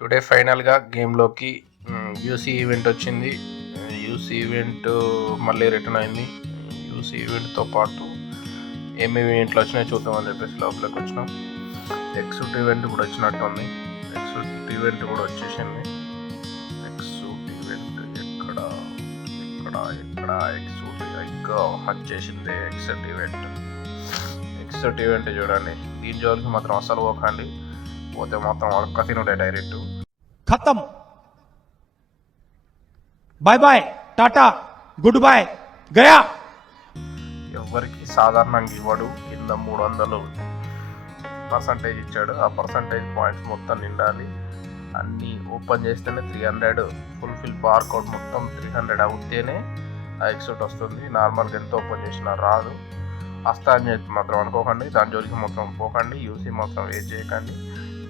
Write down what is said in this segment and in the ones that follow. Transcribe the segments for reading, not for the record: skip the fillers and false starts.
Today ఫైనల్గా గేమ్లోకి UC event వచ్చింది. UC event మళ్ళీ రిటర్న్ అయింది. యూసీ ఈవెంట్తో పాటు ఏమేమి ఈవెంట్లు వచ్చినాయో చూద్దామని చెప్పేసి లోపలికి వచ్చినాం. ఎక్సూట్ ఈవెంట్ కూడా వచ్చినట్టు ఉంది. ఎక్సూట్ ఈవెంట్ కూడా వచ్చేసింది. ఎక్సూట్ ఈవెంట్ ఎక్కడ ఎక్సూట్ వచ్చేసింది. ఎక్సూట్ ఈవెంట్ చూడండి. దీని జోలికి మాత్రం అసలు పోకండి. పోతే మాత్రం అడక్క తినుడే డైరెక్ట్. ఖతం. Bye bye, tata, good boy, గయా. ఎవరికి సాధారణంగా ఇవ్వడు. కింద 300% ఇచ్చాడు. ఆ పర్సంటేజ్ పాయింట్స్ మొత్తం నిండాలి. అన్నీ ఓపెన్ చేస్తేనే 300 ఫుల్ఫిల్ బార్ కోడ్ మొత్తం 300 అవుతేనే ఆ ఎక్సూట్ వస్తుంది. నార్మల్గా ఎంత ఓపెన్ చేసినా రాదు. వస్తా అని చెప్పి మాత్రం అనుకోకండి. దాని జోలికి మొత్తం పోకండి. యూసీ మొత్తం వేస్ట్ చేయకండి.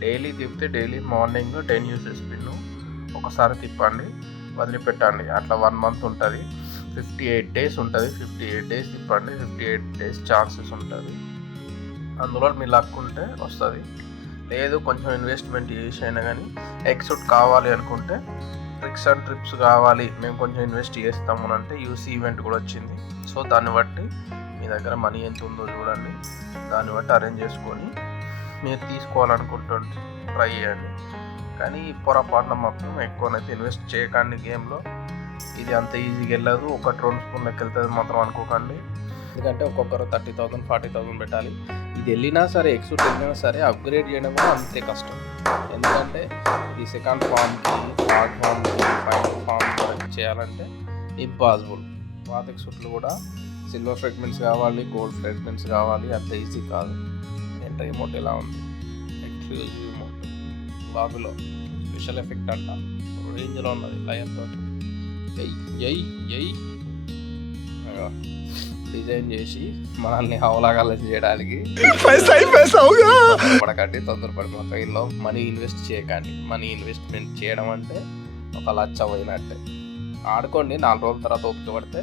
డైలీ తిప్పితే డైలీ మార్నింగ్ 10 యూసీ స్పిన్ ఒకసారి తిప్పండి, వదిలిపెట్టండి. అట్లా 1 మంత్ ఉంటుంది. 58 డేస్ ఉంటుంది. 58 డేస్ తిప్పండి. 58 డేస్ ఛాన్సెస్ ఉంటుంది. అందులో మీ లక్ ఉంటే వస్తుంది. లేదు కొంచెం ఇన్వెస్ట్మెంట్ చేసి అయినా కానీ ఎక్సూట్ కావాలి అనుకుంటే, ట్రిక్స్ అండ్ ట్రిప్స్ కావాలి మేము కొంచెం ఇన్వెస్ట్ చేస్తాము అని అంటే యూసీ ఈవెంట్ కూడా వచ్చింది. సో దాన్ని బట్టి మీ దగ్గర మనీ ఎంత ఉందో చూడండి. దాన్ని బట్టి అరేంజ్ చేసుకొని మీరు తీసుకోవాలనుకుంటుంటే ట్రై చేయండి. కానీ పొరపాటున మాత్రం ఎక్కువనైతే ఇన్వెస్ట్ చేయకండి గేమ్లో. ఇది అంత ఈజీగా వెళ్ళదు. 1-2 స్పూన్లకి వెళ్తుంది మాత్రం అనుకోకండి. ఎందుకంటే ఒక్కొక్కరు 30,000 40,000 పెట్టాలి. ఇది వెళ్ళినా సరే, ఎక్సూట్ వెళ్ళినా సరే అప్గ్రేడ్ చేయడం కూడా అంతే కష్టం. ఎందుకంటే ఈ సెకండ్ ఫామ్కి, థర్డ్ ఫామ్కి, ఫైనల్ ఫామ్ వరకు చేయాలంటే ఇంపాసిబుల్. పాత ఎక్సూట్లు కూడా సిల్వర్ ఫ్రాగ్మెంట్స్ కావాలి, గోల్డ్ ఫ్రాగ్మెంట్స్ కావాలి. అంత ఈజీ కాదు. ఎంటర్ ఎమోట్ ఎలా ఉంది, ఎక్స్క్లూజివ్ ఎమోట్, బాబులో స్పెషల్ ఎఫెక్ట్ అంట, రేంజ్లో ఉన్నది. లయన్తో డిజైన్ చేసి మనల్ని హవలాగాలని చేయడానికి పడకండి. తొందరపడి మాత్రం ఇందులో మనీ ఇన్వెస్ట్ చేయకండి. మనీ ఇన్వెస్ట్మెంట్ చేయడం అంటే 1,00,000 పోయినట్టే. ఆడుకోండి. 4 రోజుల తర్వాత ఓపిక పడితే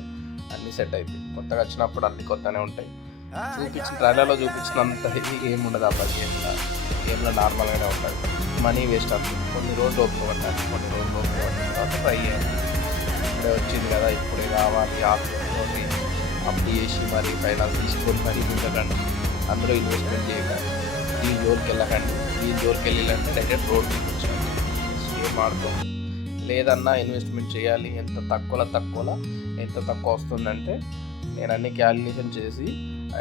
అన్నీ సెట్ అవుతాయి. కొత్తగా వచ్చినప్పుడు అన్నీ కొత్తనే ఉంటాయి. చూపించిన ట్రైలర్లో చూపించినంత ఏముండదు. ఆ గేమ్లో నార్మల్గానే ఉంటుంది. మనీ వేస్ట్ అవుతుంది. కొన్ని రోజులు ఓపిక పట్టాలి. తర్వాత ట్రై చేయాలి. ఇప్పుడే వచ్చింది కదా, ఇప్పుడే కావాలి ఆలోచనతోటి అప్పు చేసి మరి ఫైనాన్స్ తీసుకొని మరీ ఉండకండి. అందులో ఇన్వెస్ట్మెంట్ చేయకండి. దీని జోలికి వెళ్ళకండి. దీని జోలికి వెళ్ళాలంటే డైరెక్ట్ రోడ్ చూపించండి. సేమ్ ఆడుకో. లేదన్నా ఇన్వెస్ట్మెంట్ చేయాలి, ఎంత తక్కువ వస్తుందంటే నేను అన్ని క్యాలిక్యులేషన్ చేసి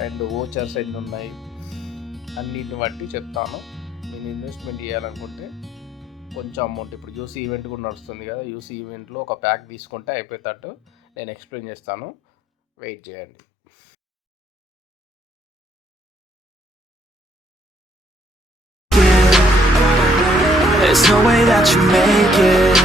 అండ్ ఓచర్స్ ఎన్ని ఉన్నాయి అన్నిటిని బట్టి చెప్తాను. నేను ఇన్వెస్ట్మెంట్ చేయాలనుకుంటే కొంచెం అమౌంట్, ఇప్పుడు యూసీ ఈవెంట్ కూడా నడుస్తుంది కదా, యూసీ ఈవెంట్లో ఒక ప్యాక్ తీసుకుంటే అయిపోయేటట్టు నేను ఎక్స్ప్లెయిన్ చేస్తాను. వెయిట్ చేయండి. There's no way that you make it.